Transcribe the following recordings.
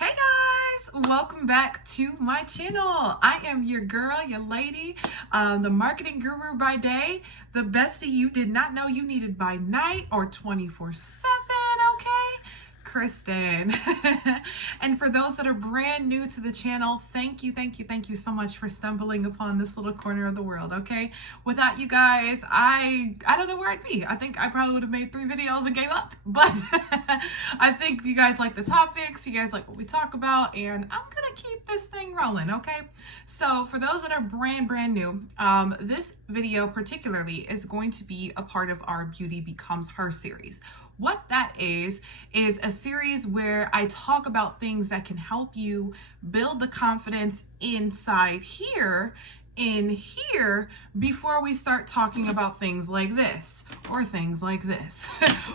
Hey guys, welcome back to my channel. I am your girl, your lady, the marketing guru by day, the bestie you did not know you needed by night or 24/7, okay? Kristen. And for those that are brand new to the channel, thank you so much for stumbling upon this little corner of the world, okay? Without you guys, I don't know where I'd be. I think I probably would have made 3 videos and gave up, but I think you guys like the topics, you guys like what we talk about, and I'm gonna keep this thing rolling, okay? So for those that are brand new, this video particularly is going to be a part of our Beauty Becomes Her series. What that is a series where I talk about things that can help you build the confidence inside here, in here, before we start talking about things like this, or things like this,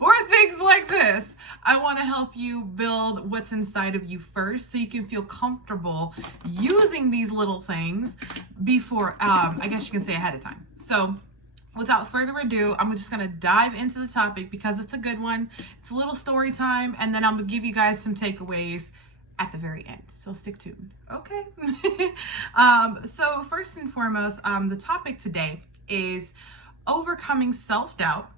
or things like this. I want to help you build what's inside of you first so you can feel comfortable using these little things before, I guess you can say ahead of time. So without further ado, I'm just going to dive into the topic because it's a good one. It's a little story time, and then I'm going to give you guys some takeaways at the very end. So stick tuned. Okay. So first and foremost, the topic today is overcoming self-doubt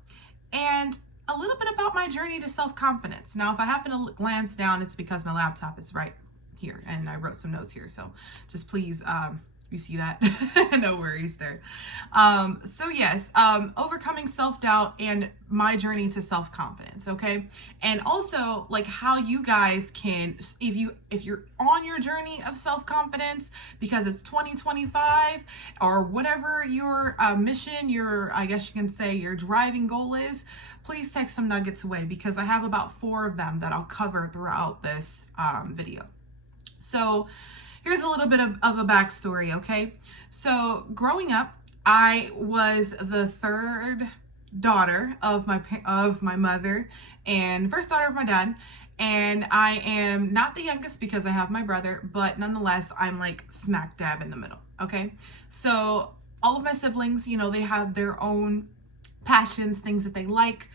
and a little bit about my journey to self-confidence. Now, if I happen to glance down, it's because my laptop is right here and I wrote some notes here. So just please, you see that? No worries there. So yes, overcoming self-doubt and my journey to self-confidence, okay? And also like how you guys can, if you're on your journey of self-confidence because it's 2025 or whatever your mission, your, I guess you can say your driving goal is, please take some nuggets away because I have about 4 of them that I'll cover throughout this video. So here's a little bit of a backstory, okay? So growing up, I was the 3rd daughter of my mother and first daughter of my dad. And I am not the youngest because I have my brother, but nonetheless, I'm like smack dab in the middle, okay? So all of my siblings, you know, they have their own passions, things that they like,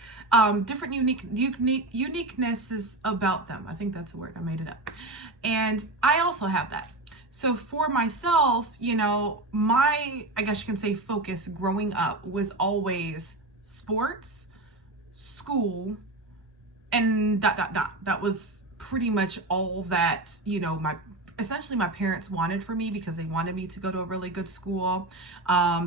different uniquenesses about them. I think that's a word, I made it up. And I also have that. So for myself, you know, my, I guess you can say focus growing up was always sports, school, and ... That was pretty much all that, you know, essentially my parents wanted for me because they wanted me to go to a really good school.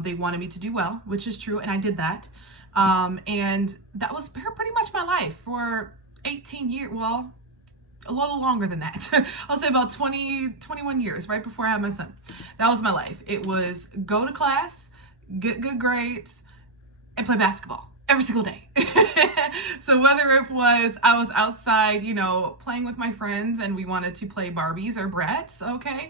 They wanted me to do well, which is true, and I did that. And that was pretty much my life for 18 years, well, a little longer than that. I'll say about 21 years, right before I had my son. That was my life. It was go to class, get good grades, and play basketball every single day. So whether it was I was outside, you know, playing with my friends and we wanted to play Barbies or Bratz, okay,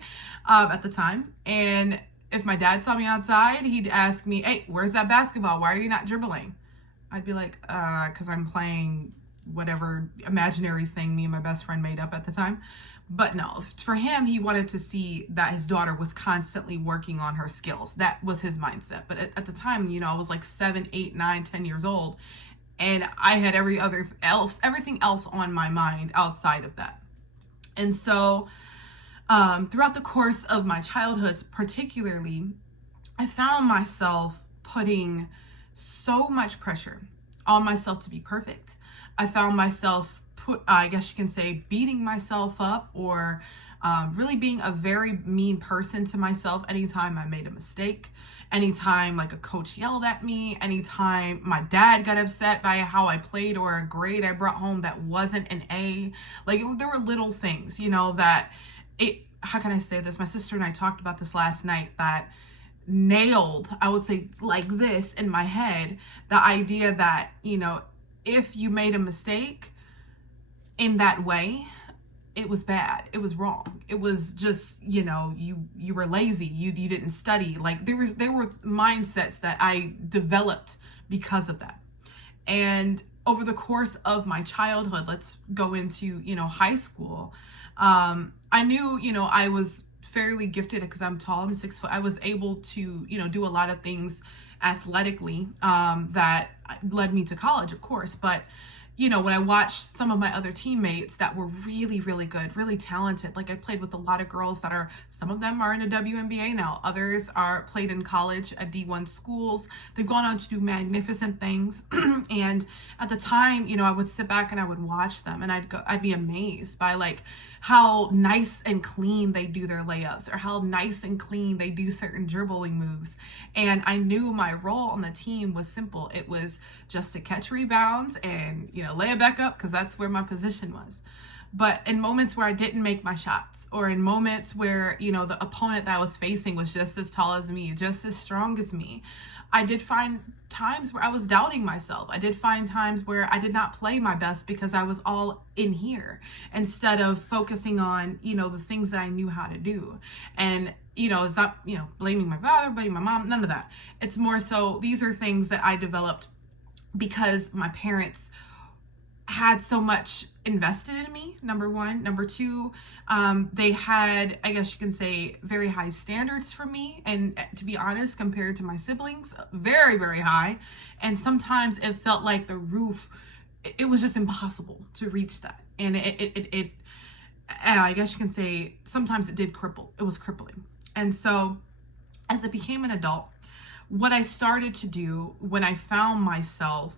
at the time. And if my dad saw me outside, he'd ask me, hey, where's that basketball? Why are you not dribbling? I'd be like, because I'm playing whatever imaginary thing me and my best friend made up at the time. But no, for him, he wanted to see that his daughter was constantly working on her skills. That was his mindset. But at the time, you know, I was like 7, 8, 9, 10 years old. And I had everything else on my mind outside of that. And so throughout the course of my childhood, particularly, I found myself putting so much pressure on myself to be perfect. I found myself I guess you can say beating myself up or really being a very mean person to myself anytime I made a mistake, anytime like a coach yelled at me, anytime my dad got upset by how I played or a grade I brought home that wasn't an A. Like there were little things, you know, that how can I say this? My sister and I talked about this last night, that nailed, I would say like this in my head, the idea that, you know, if you made a mistake in that way, it was bad. It was wrong. It was just, you know, you were lazy. You didn't study. Like there were mindsets that I developed because of that. And over the course of my childhood, let's go into, you know, high school. I knew, you know, I was fairly gifted because I'm tall. I'm 6 foot. I was able to, you know, do a lot of things athletically that led me to college, of course. But when I watched some of my other teammates that were really, really good, really talented, like I played with a lot of girls that are, some of them are in a WNBA now, others are played in college at D1 schools. They've gone on to do magnificent things. And at the time, I would sit back and I would watch them, and I'd be amazed by like how nice and clean they do their layups, or how nice and clean they do certain dribbling moves. And I knew my role on the team was simple. It was just to catch rebounds and, lay it back up, because that's where my position was. But in moments where I didn't make my shots, or in moments where, the opponent that I was facing was just as tall as me, just as strong as me, I did find times where I was doubting myself. I did find times where I did not play my best because I was all in here instead of focusing on, the things that I knew how to do. And, it's not, blaming my father, blaming my mom, none of that. It's more so these are things that I developed because my parents had so much invested in me, number one. Number two, they had, I guess you can say, very high standards for me. And to be honest, compared to my siblings, very, very high. And sometimes it felt like the roof, it was just impossible to reach that. And I guess you can say, sometimes it did cripple. It was crippling. And so as I became an adult, what I started to do when I found myself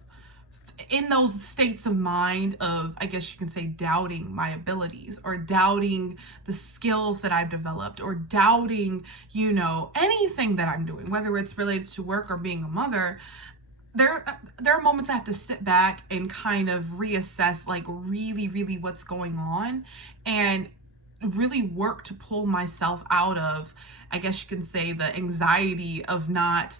in those states of mind of, I guess you can say, doubting my abilities, or doubting the skills that I've developed, or doubting, anything that I'm doing, whether it's related to work or being a mother, there are moments I have to sit back and kind of reassess, like really, really what's going on, and really work to pull myself out of, I guess you can say, the anxiety of not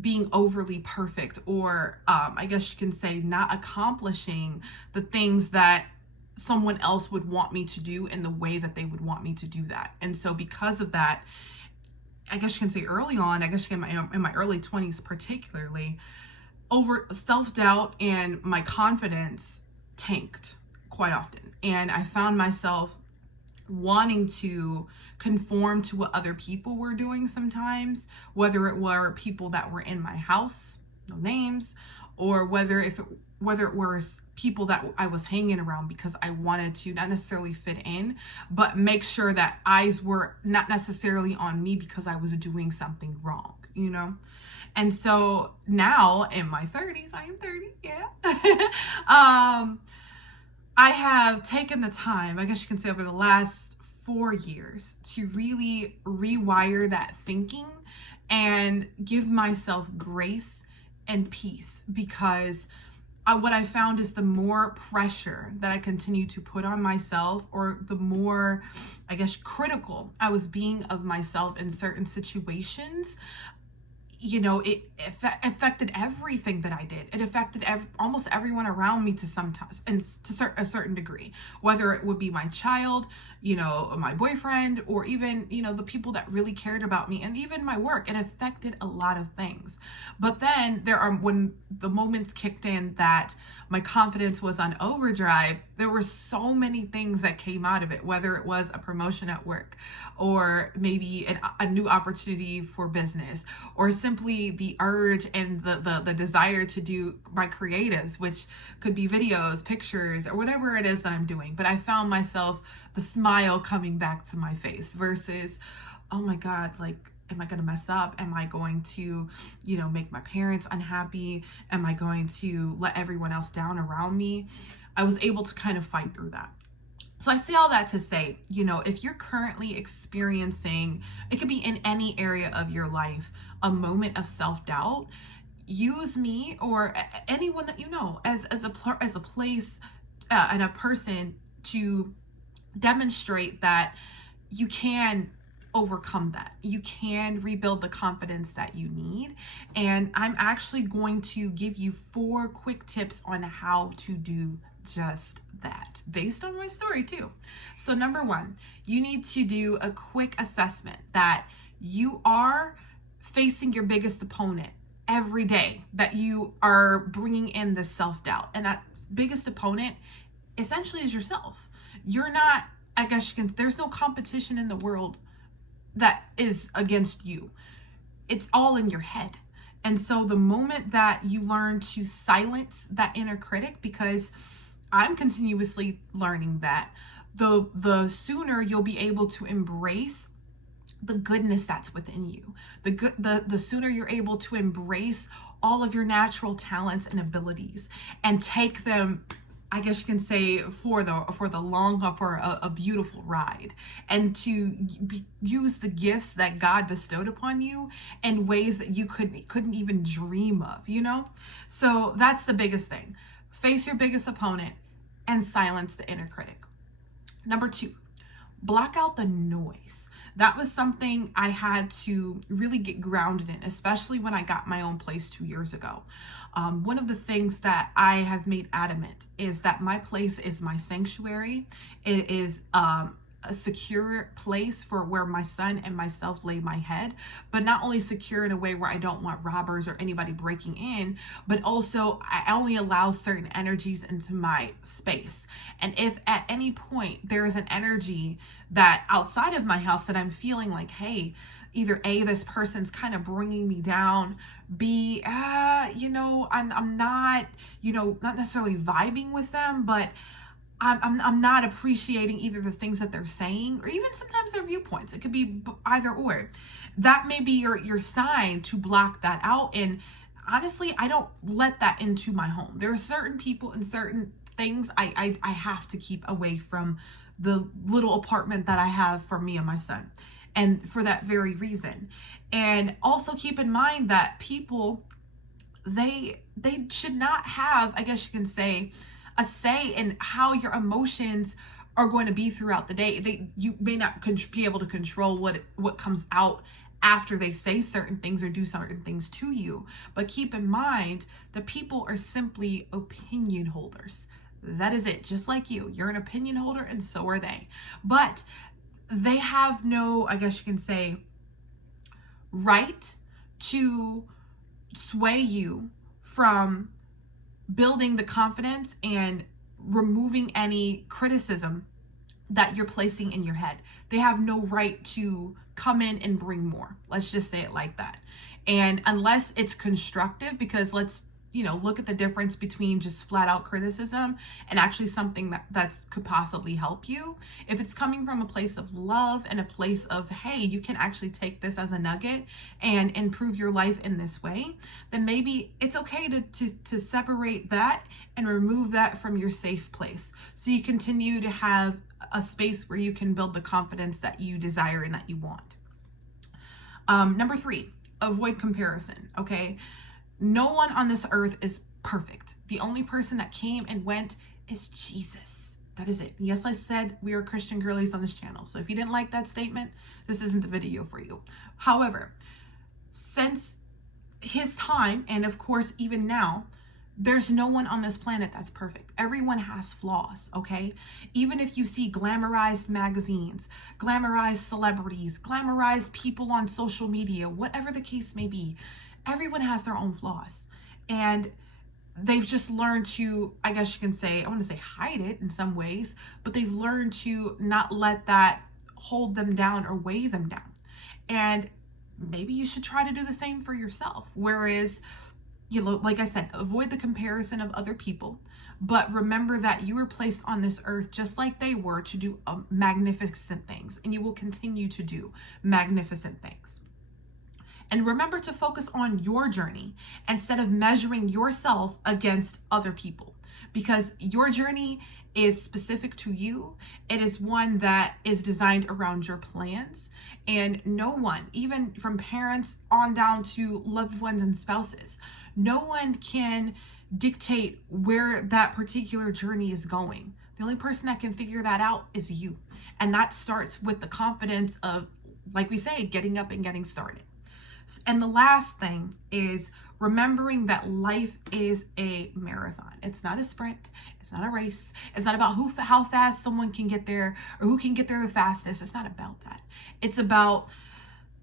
being overly perfect, or I guess you can say not accomplishing the things that someone else would want me to do in the way that they would want me to do that. And so because of that, I guess you can say early on, I guess in my early 20s particularly, over self-doubt and my confidence tanked quite often. And I found myself wanting to conform to what other people were doing sometimes, whether it were people that were in my house, no names, or whether it was people that I was hanging around because I wanted to not necessarily fit in, but make sure that eyes were not necessarily on me because I was doing something wrong, And so now in my 30s, I am 30, yeah. I have taken the time, I guess you can say, over the last 4 years to really rewire that thinking and give myself grace and peace, because what I found is the more pressure that I continue to put on myself, or the more, I guess, critical I was being of myself in certain situations, it affected everything that I did. It affected almost everyone around me to sometimes, and to a certain degree, whether it would be my child, my boyfriend, or even, the people that really cared about me, and even my work. It affected a lot of things. But then when the moments kicked in that my confidence was on overdrive, there were so many things that came out of it, whether it was a promotion at work, or maybe a new opportunity for business, or simply the urge and the desire to do my creatives, which could be videos, pictures, or whatever it is that I'm doing. But I found myself, the smile coming back to my face versus, oh my God, like, am I going to mess up? Am I going to, make my parents unhappy? Am I going to let everyone else down around me? I was able to kind of fight through that. So I say all that to say, if you're currently experiencing, it could be in any area of your life, a moment of self-doubt, use me or anyone that as a place and a person to demonstrate that you can overcome that. You can rebuild the confidence that you need. And I'm actually going to give you 4 quick tips on how to do just that, based on my story too. So number 1, you need to do a quick assessment that you are facing your biggest opponent every day, that you are bringing in this self-doubt. And that biggest opponent essentially is yourself. You're not, I guess there's no competition in the world that is against you. It's all in your head. And so the moment that you learn to silence that inner critic, because I'm continuously learning that the sooner you'll be able to embrace the goodness that's within you, the sooner you're able to embrace all of your natural talents and abilities and take them, I guess you can say, for the long haul, for a beautiful ride, and to use the gifts that God bestowed upon you in ways that you couldn't even dream of, you know? So that's the biggest thing. Face your biggest opponent and silence the inner critic. Number 2, block out the noise. That was something I had to really get grounded in, especially when I got my own place 2 years ago. One of the things that I have made adamant is that my place is my sanctuary. It is a secure place for where my son and myself lay my head, but not only secure in a way where I don't want robbers or anybody breaking in, but also I only allow certain energies into my space. And if at any point there is an energy that outside of my house that I'm feeling like, hey, either A, this person's kind of bringing me down, B, I'm not, not necessarily vibing with them, but I'm not appreciating either the things that they're saying or even sometimes their viewpoints. It could be either or. That may be your sign to block that out. And honestly, I don't let that into my home. There are certain people and certain things I have to keep away from the little apartment that I have for me and my son. And for that very reason. And also keep in mind that people, they should not have, I guess you can say, a say in how your emotions are going to be throughout the day. You may not be able to control what comes out after they say certain things or do certain things to you. But keep in mind, the people are simply opinion holders. That is it. Just like you're an opinion holder, and so are they. But they have no, I guess you can say, right to sway you from building the confidence and removing any criticism that you're placing in your head. They have no right to come in and bring more. Let's just say it like that. And unless it's constructive, because let's look at the difference between just flat out criticism and actually something that could possibly help you. If it's coming from a place of love and a place of, hey, you can actually take this as a nugget and improve your life in this way, then maybe it's okay to separate that and remove that from your safe place. So you continue to have a space where you can build the confidence that you desire and that you want. Number 3, avoid comparison, okay? No one on this earth is perfect. The only person that came and went is Jesus. That is it. Yes, I said we are Christian girlies on this channel. So if you didn't like that statement, this isn't the video for you. However, since his time, and of course even now, there's no one on this planet that's perfect. Everyone has flaws, okay? Even if you see glamorized magazines, glamorized celebrities, glamorized people on social media, whatever the case may be, everyone has their own flaws. And they've just learned to, I guess you can say, I want to say hide it in some ways, but they've learned to not let that hold them down or weigh them down. And maybe you should try to do the same for yourself. Whereas, like I said, avoid the comparison of other people, but remember that you were placed on this earth just like they were to do magnificent things, and you will continue to do magnificent things. And remember to focus on your journey instead of measuring yourself against other people, because your journey is specific to you. It is one that is designed around your plans, and no one, even from parents on down to loved ones and spouses, no one can dictate where that particular journey is going. The only person that can figure that out is you. And that starts with the confidence of, like we say, getting up and getting started. And the last thing is remembering that life is a marathon. It's not a sprint. It's not a race. It's not about how fast someone can get there or who can get there the fastest. It's not about that. It's about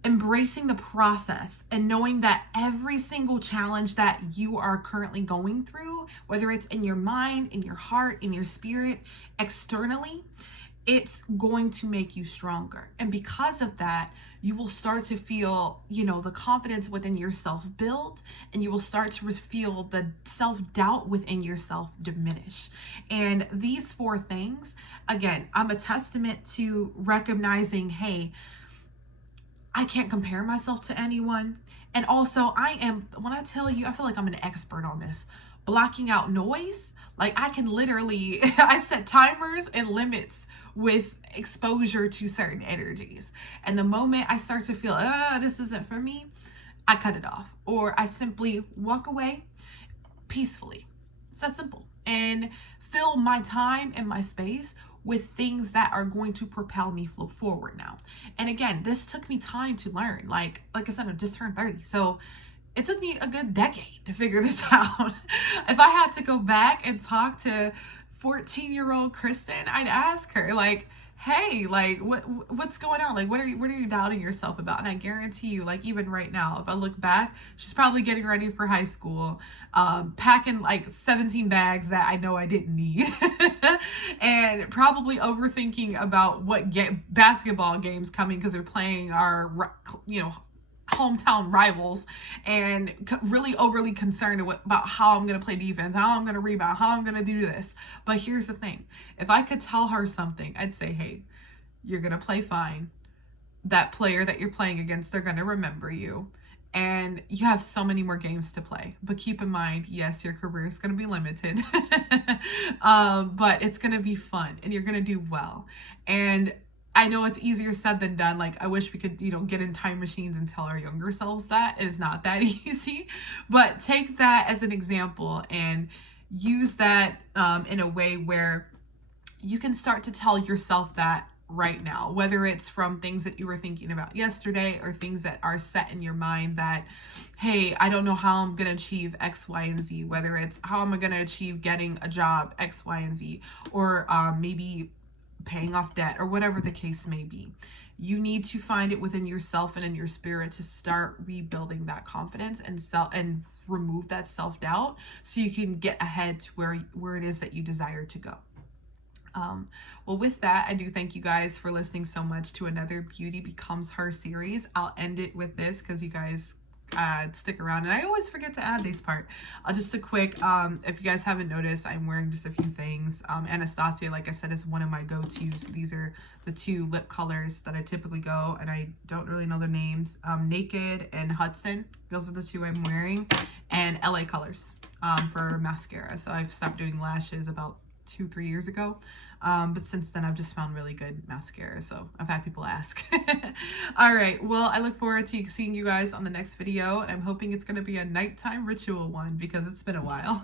embracing the process and knowing that every single challenge that you are currently going through, whether it's in your mind, in your heart, in your spirit, externally, it's going to make you stronger. And because of that, you will start to feel, the confidence within yourself build, and you will start to feel the self-doubt within yourself diminish. And these 4 things, again, I'm a testament to recognizing, hey, I can't compare myself to anyone. And also, when I tell you, I feel like I'm an expert on this. Blocking out noise. Like, I can literally, I set timers and limits with exposure to certain energies. And the moment I start to feel, this isn't for me, I cut it off. Or I simply walk away peacefully. It's that simple. And fill my time and my space with things that are going to propel me forward now. And again, this took me time to learn. Like I said, I just turned 30. So it took me a good decade to figure this out. If I had to go back and talk to 14-year-old Kristen, I'd ask her, like, hey, like, what's going on? Like, what are you doubting yourself about? And I guarantee you, like, even right now, if I look back, she's probably getting ready for high school, packing like 17 bags that I know I didn't need, and probably overthinking about what basketball games coming because they're playing our, hometown rivals, and really overly concerned about how I'm going to play defense, how I'm going to rebound, how I'm going to do this. But here's the thing. If I could tell her something, I'd say, hey, you're going to play fine. That player that you're playing against, they're going to remember you. And you have so many more games to play. But keep in mind, yes, your career is going to be limited. But it's going to be fun and you're going to do well. And I know it's easier said than done. Like, I wish we could, get in time machines and tell our younger selves that. It is not that easy. But take that as an example and use that in a way where you can start to tell yourself that right now, whether it's from things that you were thinking about yesterday or things that are set in your mind that, hey, I don't know how I'm going to achieve X, Y, and Z, whether it's how am I going to achieve getting a job X, Y, and Z, or maybe paying off debt, or whatever the case may be. You need to find it within yourself and in your spirit to start rebuilding that confidence and remove that self-doubt so you can get ahead to where it is that you desire to go. Well, with that, I do thank you guys for listening so much to another Beauty Becomes Her series. I'll end it with this because you guys stick around, and I always forget to add this part. Just a quick, if you guys haven't noticed, I'm wearing just a few things. Anastasia, like I said, is one of my go-tos. These are the 2 lip colors that I typically go, and I don't really know their names. Naked and Hudson, those are the 2 I'm wearing, and LA Colors for mascara. So I've stopped doing lashes about 2-3 years ago, but since then I've just found really good mascara, so I've had people ask. All right, well, I look forward to seeing you guys on the next video, and I'm hoping it's going to be a nighttime ritual one because it's been a while.